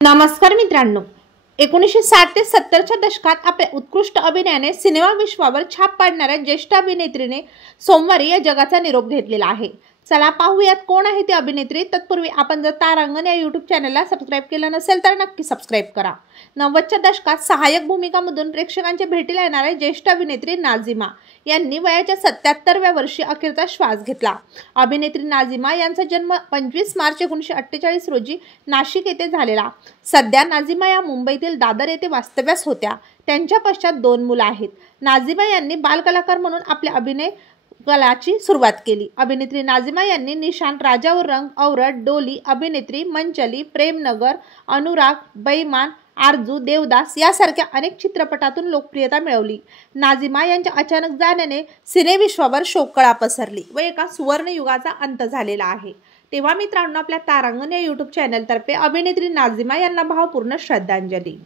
नमस्कार मित्रांनो, 1960 ते 70च्या दशकात आपल्या उत्कृष्ट अभिनयाने सिनेमा विश्वावर छाप पाडणाऱ्या ज्येष्ठ अभिनेत्रीने सोमवारी या जगाचा निरोप घेतलेला आहे। चला पाहूयात कोण आहे ती अभिनेत्री। तत्पूर्वी आपण जर तारांगण या YouTube चॅनलला सबस्क्राइब केलं नसेल तर नक्की सबस्क्राइब करा। 90च्या दशकात सहाय्यक भूमिकांमधून प्रेक्षकांच्या भेटीला येणाऱ्या ज्येष्ठ अभिनेत्री नाझिमा यांनी वयाच्या 77व्या वर्षी अखेरचा श्वास घेतला। अभिनेत्री नाझिमा यांचा जन्म 25 मार्च 1948 रोजी नाशिक येथे झालेला। सध्या नाझिमा या मुंबईतील दादर येथे वास्तव्यास होत्या। त्यांच्या पश्चात 2 मुलं आहेत। नाझिमा यांनी बालकलाकार म्हणून आपल्या अभिनय कलाची सुरुवात केली। अभिनेत्री नाझिमा यांनी निशांत, राजा और रंग, औरत, डोली, अभिनेत्री, मंचली, प्रेमनगर, अनुराग, बेईमान, आरजू, देवदास यासारख्या अनेक चित्रपटातून लोकप्रियता मिळवली। नाझिमा यांच्या अचानक जाण्याने सिनेविश्वावर शोककळा पसरली व एका सुवर्ण युगाचा अंत झालेला आहे। तेव्हा मित्रांनो, आपल्या तारांगण या YouTube चॅनल तर्फे अभिनेत्री नाझिमा यांना भावपूर्ण श्रद्धांजली।